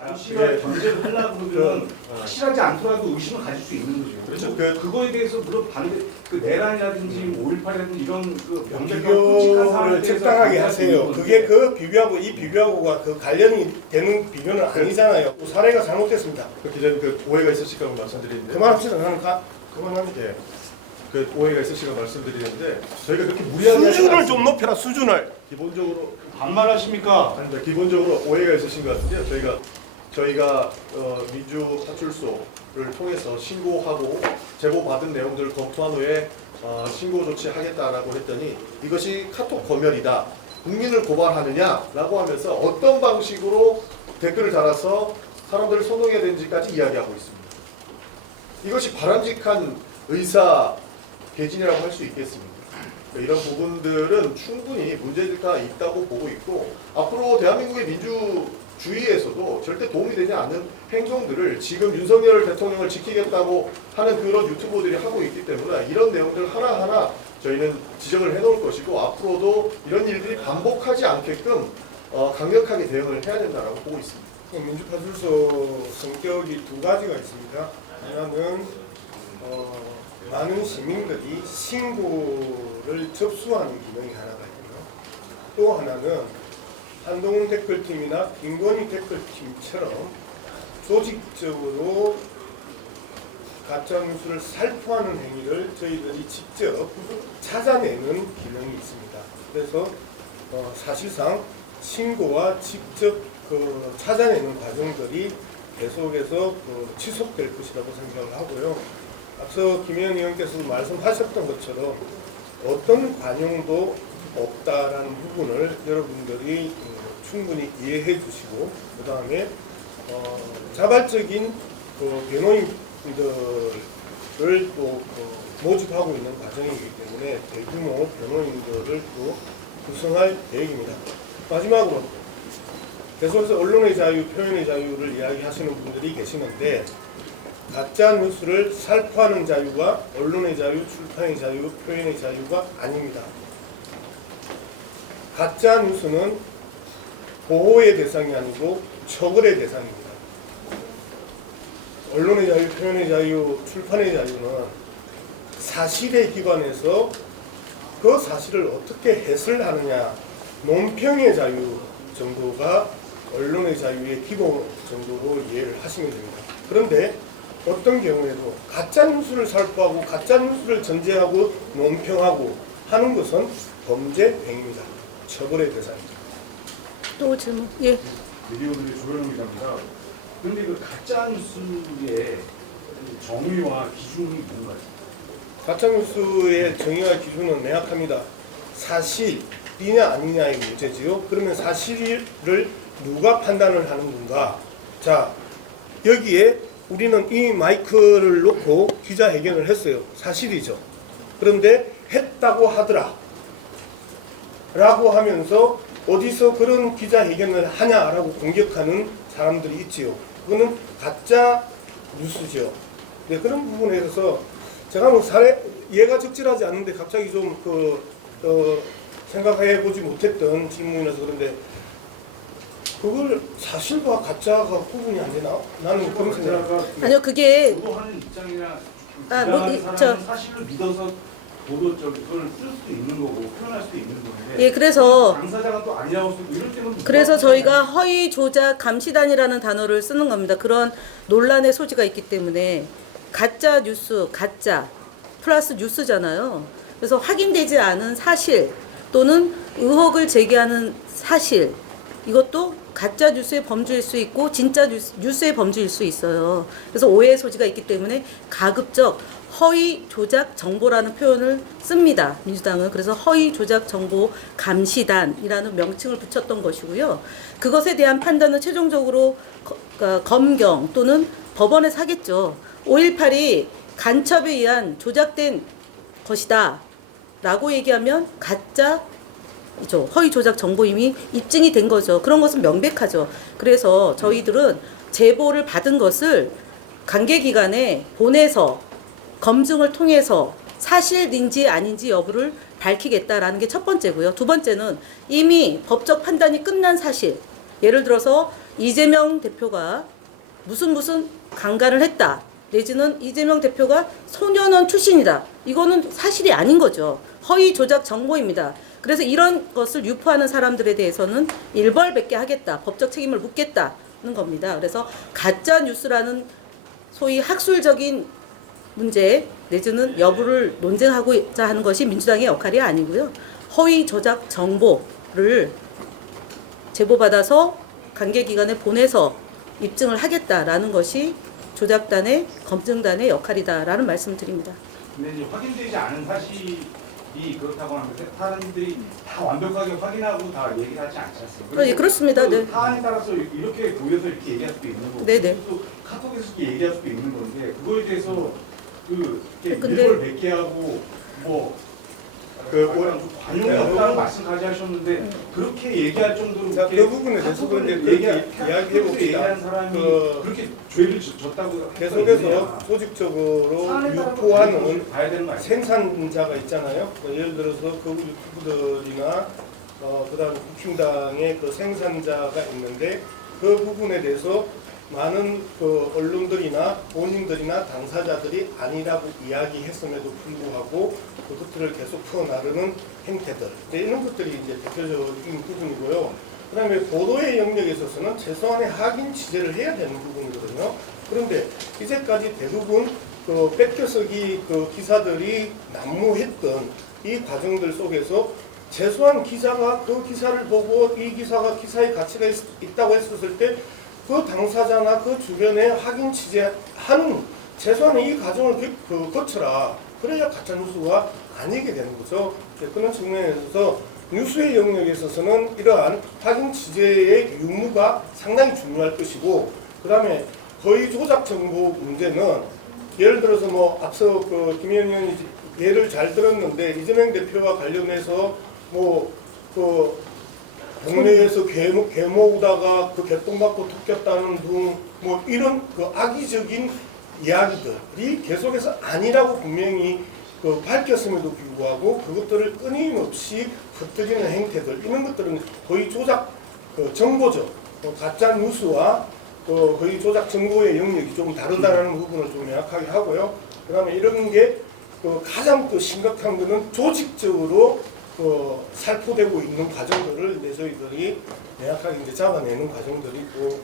당시가 견제를 하려고 그러면 확실하지 않더라도 의심을 가질 수 있는 거죠. 그렇죠. 그거에 대해서 물론 반대 그 내란이라든지 5.18이라든지 이런 그 명백한 끔찍한 비교를 사안에 대해서 적당하게 반대할 수 하세요. 있는 그게 건데 그 비교하고 이 비교하고가 그 관련이 되는 비교는 아니잖아요. 사례가 잘못됐습니다. 그 기자님 그 오해가 있으실까 봐 말씀드리는데 그만합시다. 나는 그만합니다. 예. 그 오해가 있으실까 말씀드리는데 저희가 그렇게 무리하게 하지 수준을 않습니다. 좀 높여라. 수준을. 기본적으로 반말하십니까? 아닙니다. 기본적으로 오해가 있으신 것 같은데요. 저희가 민주 파출소를 통해서 신고하고 제보받은 내용들을 검토한 후에 신고 조치하겠다라고 했더니 이것이 카톡 검열이다. 국민을 고발하느냐라고 하면서 어떤 방식으로 댓글을 달아서 사람들을 선동해야 되는지까지 이야기하고 있습니다. 이것이 바람직한 의사 개진이라고 할 수 있겠습니다. 이런 부분들은 충분히 문제가 있다고 보고 있고 앞으로 대한민국의 민주주의에서도 절대 도움이 되지 않는 행동들을 지금 윤석열 대통령을 지키겠다고 하는 그런 유튜버들이 하고 있기 때문에 이런 내용들 하나하나 저희는 지적을 해놓을 것이고 앞으로도 이런 일들이 반복하지 않게끔 강력하게 대응을 해야 된다고 보고 있습니다. 민주파출소 성격이 두 가지가 있습니다. 하나는 많은 시민들이 신고를 접수하는 기능이 하나가 있고요. 또 하나는 한동훈 댓글팀이나 김건희 댓글팀처럼 조직적으로 가짜뉴스를 살포하는 행위를 저희들이 직접 찾아내는 기능이 있습니다. 그래서 사실상 신고와 직접 찾아내는 과정들이 계속해서 지속될 것이라고 생각을 하고요. 앞서 김혜연 의원께서도 말씀하셨던 것처럼 어떤 관용도 없다라는 부분을 여러분들이 충분히 이해해 주시고 그 다음에 자발적인 변호인들을 또 모집하고 있는 과정이기 때문에 대규모 변호인들을 또 구성할 계획입니다. 마지막으로 계속해서 언론의 자유, 표현의 자유를 이야기하시는 분들이 계시는데 가짜 뉴스를 살포하는 자유가 언론의 자유, 출판의 자유, 표현의 자유가 아닙니다. 가짜 뉴스는 보호의 대상이 아니고 처벌의 대상입니다. 언론의 자유, 표현의 자유, 출판의 자유는 사실에 기반해서 그 사실을 어떻게 해설하느냐, 논평의 자유 정도가 언론의 자유의 기본 정도로 이해를 하시면 됩니다. 그런데 어떤 경우에도 가짜뉴스를 살포하고 가짜뉴스를 전제하고 논평하고 하는 것은 범죄 행위입니다. 처벌의 대상입니다. 또 질문. 예. 미디어들의 조현영 기자입니다. 그런데 그 가짜 뉴스의 정의와 기준이 뭔가요? 가짜뉴스의 정의와 기준은 명확합니다. 사실이냐 아니냐의 문제지요. 그러면 사실을 누가 판단을 하는 건가? 자, 여기에 우리는 이 마이크를 놓고 기자회견을 했어요. 사실이죠. 그런데 했다고 하더라 라고 하면서 어디서 그런 기자회견을 하냐라고 공격하는 사람들이 있지요. 그거는 가짜 뉴스죠. 네, 그런 부분에 있어서 제가 뭐 예가 적절하지 않은데 갑자기 좀 생각해 보지 못했던 질문이라서 그런데 그걸 사실과 가짜가 구분이 안 되나? 나는 그런 생각. 아니요, 그게 보도하는 입장이나 저 사람은 사실을 믿어서 보도 그걸 쓸 수도 있는 거고 표현할 수도 있는 건데. 예, 그래서 당사자가 또 아니라고 쓰고 이럴 때는 그래서 저희가 허위 조작 감시단이라는 단어를 쓰는 겁니다. 그런 논란의 소지가 있기 때문에 가짜 뉴스, 가짜 플러스 뉴스잖아요. 그래서 확인되지 않은 사실 또는 의혹을 제기하는 사실 이것도 가짜 뉴스의 범주일 수 있고 진짜 뉴스의 범주일 수 있어요. 그래서 오해의 소지가 있기 때문에 가급적 허위 조작 정보라는 표현을 씁니다. 민주당은. 그래서 허위 조작 정보 감시단이라는 명칭을 붙였던 것이고요. 그것에 대한 판단은 최종적으로 검경 또는 법원에서 하겠죠. 5.18이 간첩에 의한 조작된 것이다 라고 얘기하면 가짜 허위 조작 정보임이 입증이 된 거죠. 그런 것은 명백하죠. 그래서 저희들은 제보를 받은 것을 관계기관에 보내서 검증을 통해서 사실인지 아닌지 여부를 밝히겠다라는 게 첫 번째고요. 두 번째는 이미 법적 판단이 끝난 사실, 예를 들어서 이재명 대표가 무슨 강간을 했다. 내지는 이재명 대표가 소년원 출신이다. 이거는 사실이 아닌 거죠. 허위 조작 정보입니다. 그래서 이런 것을 유포하는 사람들에 대해서는 일벌백계 하겠다. 법적 책임을 묻겠다는 겁니다. 그래서 가짜 뉴스라는 소위 학술적인 문제 내지는 여부를 논쟁하고자 하는 것이 민주당의 역할이 아니고요. 허위 조작 정보를 제보받아서 관계기관에 보내서 입증을 하겠다라는 것이 조작단의 검증단의 역할이다라는 말씀을 드립니다. 근데 이제 확인되지 않은 사실이 그렇다고 하는데 사람들이 다 완벽하게 확인하고 다 얘기를 하지 않지 않습니까? 예, 그렇습니다. 네. 사안에 따라서 이렇게 보여서 이렇게 얘기할 수도 있는 거고 네네. 또 카톡에서 이렇게 얘기할 수도 있는 건데 그거에 대해서 이렇게 근데- 일벌 백계 하고 뭐 관용이 없다는 말씀까지 하셨는데 그렇게 얘기할 정도로 자, 그렇게 그 부분에 대해서 카톡을 근데 이야기해 봅시다. 사람이 그 그렇게 죄를 졌다고 계속해서 조직적으로 사안에 따라서 유포하는 봐야 되는 거 아니에요? 생산자가 있잖아요. 예를 들어서 그 유튜브들이나 그다음 국힘당의 그 생산자가 있는데 그 부분에 대해서 많은 그 언론들이나 본인들이나 당사자들이 아니라고 이야기했음에도 불구하고 그것들을 계속 풀어나르는 행태들 이런 것들이 이제 대표적인 부분이고요. 그다음에 보도의 영역에 있어서는 최소한의 확인 취재를 해야 되는 부분이거든요. 그런데 이제까지 대부분 그 뺏겨서기 그 기사들이 난무했던 이 과정들 속에서 최소한 기자가 그 기사를 보고 이 기사가 기사의 가치가 있다고 했었을 때 그 당사자나 그 주변에 확인 취재하는 최소한의 이 과정을 거쳐라. 그래야 가짜뉴스가 아니게 되는 거죠. 그런 측면에서 뉴스의 영역에 있어서는 이러한 확인 취재의 유무가 상당히 중요할 것이고, 그 다음에 거의 조작 정보 문제는 예를 들어서 뭐 앞서 그 김현 의원이 예를 잘 들었는데 이재명 대표와 관련해서 뭐그 동네에서 개 모으다가 그 개똥 맞고 토꼈다는 등 뭐 이런 그 악의적인 이야기들이 계속해서 아니라고 분명히 그 밝혔음에도 불구하고 그것들을 끊임없이 흩뜨리는 행태들 이런 것들은 거의 조작 그 정보죠. 가짜 뉴스와 거의 조작 정보의 영역이 조금 다르다는 부분을 좀 명확하게 하고요. 그다음에 이런 게 가장 또 심각한 것은 조직적으로 살포되고 있는 과정들을 이제 저희들이 명확하게 이제 잡아내는 과정들이 또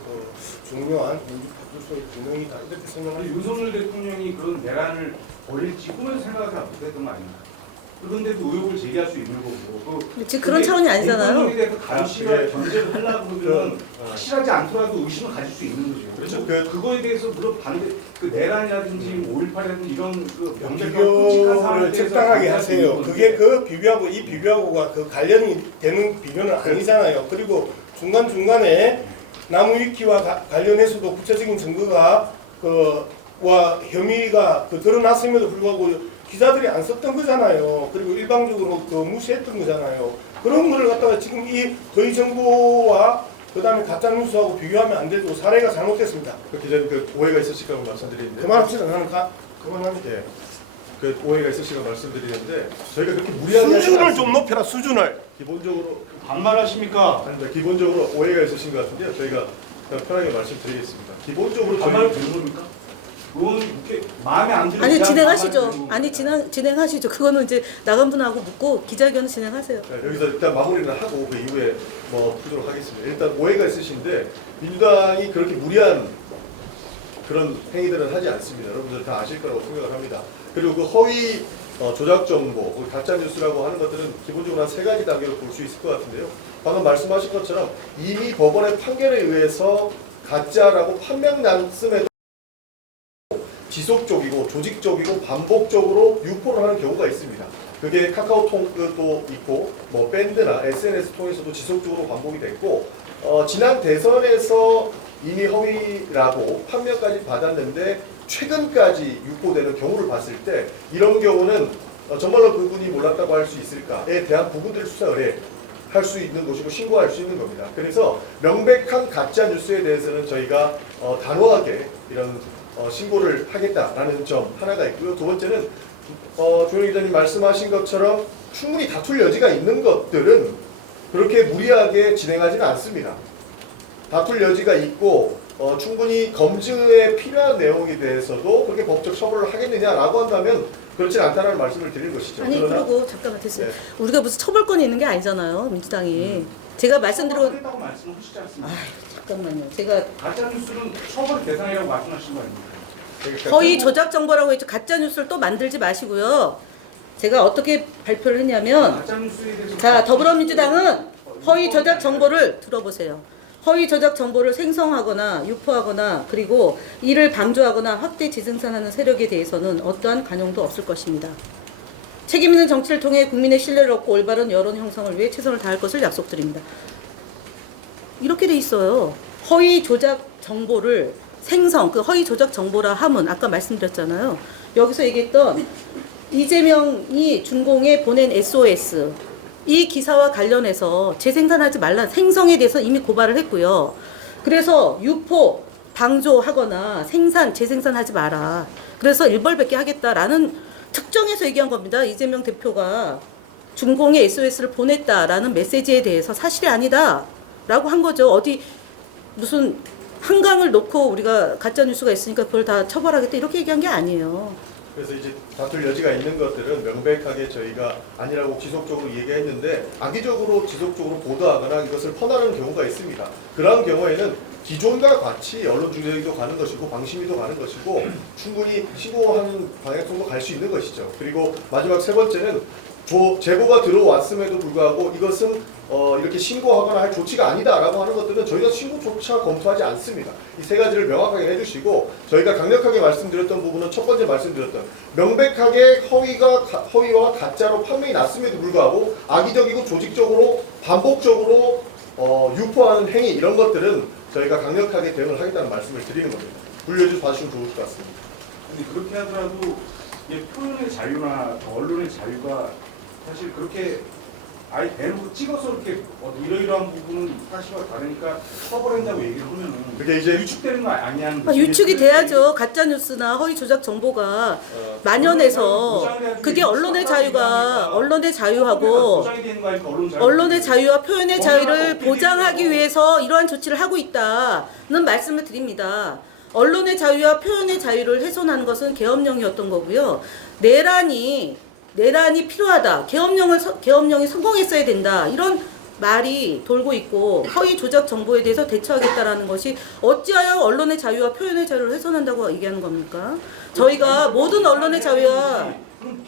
중요한 민주파출소의 기능이다 이렇게 설명을 아니, 윤석열 대통령이 그런 내란을 벌일지 꿈에도 생각을 못했던 거 아닙니까? 그런데도 의혹을 제기할 수 있는 거고. 지금 그런 차원이 아니잖아요. 대통령에 대해서 감시를 네. 견제를 하려고 그러면 확실하지 않더라도 의심을 가질 수 있는 거죠. 그렇죠. 그거에 대해서 물론 반대 내란이라든지 5.18이라든지 이런 그 명백한 끔찍한 사안에 비교를 대해서 적당하게 반대할 수 하세요. 있는 그게 건데 그 비교하고 이 비교하고가 그 관련이 되는 비교는 아니잖아요. 그리고 중간중간에 나무위키와 관련해서도 구체적인 증거가 와 혐의가 드러났음에도 불구하고 기자들이 안 썼던 거잖아요. 그리고 일방적으로 무시했던 거잖아요. 그런 거를 갖다가 지금 이 거의 정보와 그다음에 가짜 뉴스하고 비교하면 안 되죠. 사례가 잘못됐습니다. 그 기자님 그 오해가 있으실까 말씀드리는데 그만합시다. 나는 그만합니다. 예. 그 오해가 있으실까 말씀드리는데 저희가 그렇게 무리하게 하지 수준을 않습니다. 좀 높여라. 수준을. 기본적으로 반말하십니까? 아닙니다. 기본적으로 오해가 있으신 것 같은데요. 저희가 그냥 편하게 말씀드리겠습니다. 기본적으로 반말 저희 되는 겁니까? 그건 이렇게 마음에 안 들면 아니 그냥 진행하시죠. 반말 되는 아니 거니까. 진행하시죠. 그거는 이제 나간 분하고 묻고 기자회견 진행하세요. 네, 여기서 일단 마무리를 하고 그 이후에 풀도록 하겠습니다. 일단 오해가 있으신데 민주당이 그렇게 무리한 그런 행위들은 하지 않습니다. 여러분들 다 아실 거라고 생각을 합니다. 그리고 그 허위 조작 정보, 가짜 뉴스라고 하는 것들은 기본적으로 한 세 가지 단계로 볼 수 있을 것 같은데요. 방금 말씀하신 것처럼 이미 법원의 판결에 의해서 가짜라고 판명났음에도 지속적이고 조직적이고 반복적으로 유포를 하는 경우가 있습니다. 그게 카카오톡도 있고 뭐 밴드나 SNS 통해서도 지속적으로 반복이 됐고 지난 대선에서 이미 허위라고 판명까지 받았는데 최근까지 유포되는 경우를 봤을 때 이런 경우는 정말로 그분이 몰랐다고 할 수 있을까에 대한 부분들을 수사 의뢰할 수 있는 것이고 신고할 수 있는 겁니다. 그래서 명백한 가짜 뉴스에 대해서는 저희가 단호하게 이런 신고를 하겠다라는 점 하나가 있고요. 두 번째는 조영 기자님 말씀하신 것처럼 충분히 다툴 여지가 있는 것들은 그렇게 무리하게 진행하지는 않습니다. 다툴 여지가 있고 충분히 검증에 필요한 내용에 대해서도 그렇게 법적 처벌을 하겠느냐라고 한다면 그렇지 않다는 말씀을 드린 것이죠. 아니 그러나 그리고 잠깐만 됐어요. 네. 우리가 무슨 처벌권이 있는 게 아니잖아요, 민주당이. 제가 말씀드리고 했다고 말씀하시지 않습니까? 잠깐만요. 제가 가짜 뉴스는 처벌 대상이라고 말씀하신 거 아닙니까? 그러니까 허위 조작 정보라고 했죠. 가짜 뉴스를 또 만들지 마시고요. 제가 어떻게 발표를 했냐면 가짜 뉴스에 대해서 자, 더불어민주당은 허위 조작 정보를 들어보세요. 허위 조작 정보를 생성하거나 유포하거나 그리고 이를 방조하거나 확대 재생산하는 세력에 대해서는 어떠한 관용도 없을 것입니다. 책임 있는 정치를 통해 국민의 신뢰를 얻고 올바른 여론 형성을 위해 최선을 다할 것을 약속드립니다. 이렇게 돼 있어요. 허위 조작 정보를 생성, 그 허위 조작 정보라 함은 아까 말씀드렸잖아요. 여기서 얘기했던 이재명이 준공에 보낸 SOS 이 기사와 관련해서 재생산하지 말라 생성에 대해서 이미 고발을 했고요. 그래서 유포, 방조하거나 생산, 재생산하지 마라. 그래서 일벌백계 하겠다라는 특정해서 얘기한 겁니다. 이재명 대표가 준공에 SOS를 보냈다라는 메시지에 대해서 사실이 아니다라고 한 거죠. 어디 무슨 한강을 놓고 우리가 가짜 뉴스가 있으니까 그걸 다 처벌하겠다 이렇게 얘기한 게 아니에요. 그래서 이제 다툴 여지가 있는 것들은 명백하게 저희가 아니라고 지속적으로 얘기했는데 악의적으로 지속적으로 보도하거나 이것을 퍼나르는 경우가 있습니다. 그러한 경우에는 기존과 같이 언론 중재도 가는 것이고 방심위도 가는 것이고 충분히 신고하는 방향성도 갈 수 있는 것이죠. 그리고 마지막 세 번째는 제보가 들어왔음에도 불구하고 이것은 이렇게 신고하거나 할 조치가 아니다라고 하는 것들은 저희가 신고조차 검토하지 않습니다. 이 세 가지를 명확하게 해주시고 저희가 강력하게 말씀드렸던 부분은 첫 번째 말씀드렸던 명백하게 허위와 가짜로 판명이 났음에도 불구하고 악의적이고 조직적으로 반복적으로 유포하는 행위 이런 것들은 저희가 강력하게 대응을 하겠다는 말씀을 드리는 겁니다. 불려주 봐주시면 좋을 것 같습니다. 근데 그렇게 하더라도 표현의 자유나 언론의 자유가 사실 그렇게 아예 대놓고 찍어서 이렇게 이러이러한 부분은 사실과 다르니까 처벌한다고 얘기를 하면은 그게 이제 유축되는 거 아니냐는 유축이 돼야죠. 가짜 뉴스나 허위 조작 정보가 만연해서 그게 언론의 자유하고 언론의 자유와 표현의 자유를 보장하기 위해서 이러한 조치를 하고 있다는 말씀을 드립니다. 언론의 자유와 표현의 자유를 훼손하는 것은 계엄령이었던 거고요. 내란이 필요하다. 계엄령이 성공했어야 된다. 이런 말이 돌고 있고 허위 조작 정보에 대해서 대처하겠다라는 것이 어찌하여 언론의 자유와 표현의 자유를 훼손한다고 얘기하는 겁니까? 저희가 모든 언론의 자유와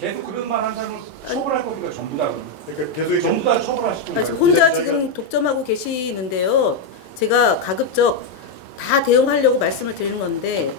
계속 그런 말 한 사람을 처벌할 겁니까? 전부 다 그러니까 계속 전부 다 처벌하실 건가요? 혼자 지금 독점하고 계시는데요. 제가 가급적 다 대응하려고 말씀을 드리는 건데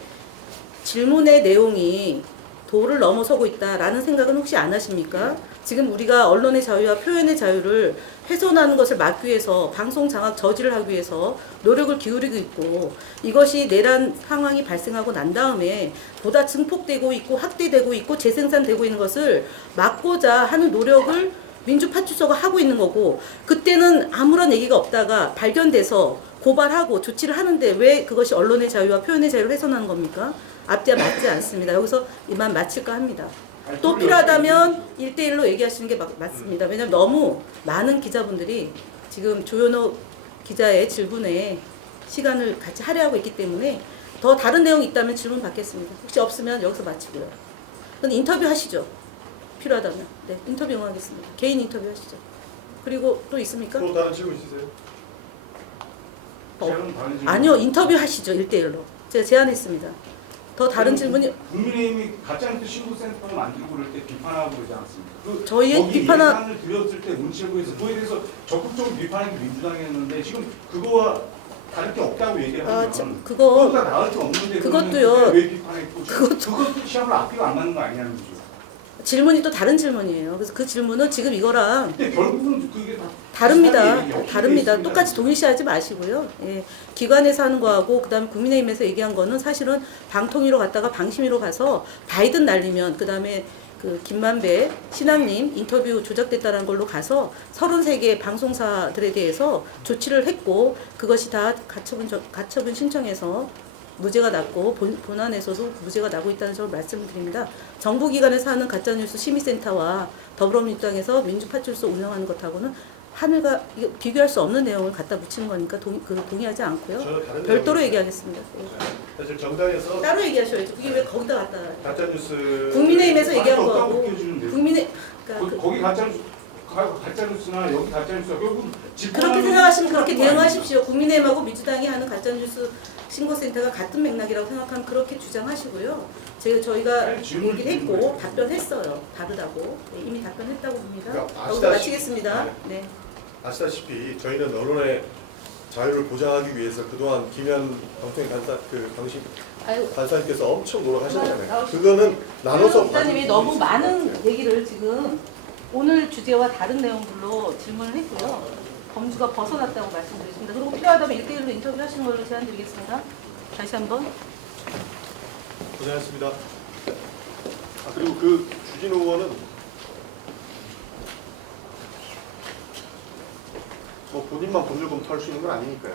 질문의 내용이 도를 넘어서고 있다라는 생각은 혹시 안 하십니까? 지금 우리가 언론의 자유와 표현의 자유를 훼손하는 것을 막기 위해서 방송 장악 저지를 하기 위해서 노력을 기울이고 있고 이것이 내란 상황이 발생하고 난 다음에 보다 증폭되고 있고 확대되고 있고 재생산되고 있는 것을 막고자 하는 노력을 민주파출소가 하고 있는 거고 그때는 아무런 얘기가 없다가 발견돼서 고발하고 조치를 하는데 왜 그것이 언론의 자유와 표현의 자유를 훼손하는 겁니까? 앞뒤가 맞지 않습니다. 여기서 이만 마칠까 합니다. 또 필요하다면 1대1로 얘기하시는 게 맞습니다. 왜냐하면 너무 많은 기자분들이 지금 조현호 기자의 질문에 시간을 같이 할애하고 있기 때문에 더 다른 내용이 있다면 질문 받겠습니다. 혹시 없으면 여기서 마치고요. 그럼 인터뷰 하시죠. 필요하다면. 네, 인터뷰 응하겠습니다. 개인 인터뷰 하시죠. 그리고 또 있습니까? 또 다른 질문 있으세요? 아니요, 인터뷰 하시죠. 1대1로. 제가 제안했습니다. 더 다른 질문이 국민의힘이 가짜뉴스 신고센터 만들고 그럴 때 비판하고 그러지 않습니까? 저희의 예산을 드렸을 때 문체부에서 그거에 대해서 적극적으로 비판한 게 민주당이었는데 지금 그거와 다를 게 없다고 얘기를 하면 그거보다 나을 게 없는데 그것도요. 왜 비판했고 그것도 시합을 앞뒤가 안 맞는 거 아니냐는 거죠. 질문이 또 다른 질문이에요. 그래서 그 질문은 지금 이거랑 근데 결국은 그게 다 다릅니다. 똑같이 동일시하지 마시고요. 예, 기관에서 하는 거하고 그다음에 국민의힘에서 얘기한 거는 사실은 방통위로 갔다가 방심위로 가서 바이든 날리면 그다음에 그 김만배 신학님 인터뷰 조작됐다는 걸로 가서 33개 방송사들에 대해서 조치를 했고 그것이 다 가처분 신청해서 무죄가 났고 본안에서도 무죄가 나고 있다는 점을 말씀드립니다. 정부기관에서 하는 가짜뉴스 심의센터와 더불어민주당에서 민주파출소 운영하는 것하고는 하늘과 이거 비교할 수 없는 내용을 갖다 붙이는 거니까 동의하지 않고요. 저는 다른 별도로 내용을- 얘기하겠습니다. 예. 사실 정당에서 따로 얘기하셔야죠. 그게 왜 거기다 갖다 가짜 뉴스 국민의힘에서 얘기한 없다고 거하고 느껴지는데. 국민의 그러니까 거기 가짜뉴스나 여기 가짜뉴스가 결국 그렇게 생각하시면 그렇게 대응하십시오. 국민의힘하고 민주당이 하는 가짜뉴스 신고센터가 같은 맥락이라고 생각하면 그렇게 주장하시고요. 저희가 아니, 질문을 얘기를 했고 드리는 거예요. 답변했어요. 다르다고. 네, 이미 답변했다고 봅니다. 그러니까 여기서 마치겠습니다. 네. 아시다시피 저희는 언론의 자유를 보장하기 위해서 그동안 김현 방통위 아유, 간사님께서 엄청 노력하셨잖아요. 나오시죠. 그거는 나눠서 목사님이 너무 많은 얘기를 지금 오늘 주제와 다른 내용들로 질문을 했고요. 범주가 벗어났다고 말씀드렸습니다. 그리고 필요하다면 1대1로 인터뷰하시는 걸로 제안드리겠습니다. 다시 한번. 고생하셨습니다. 그리고 그 주진우 의원은 뭐 본인만 법률 검토할 수 있는 건 아니니까요.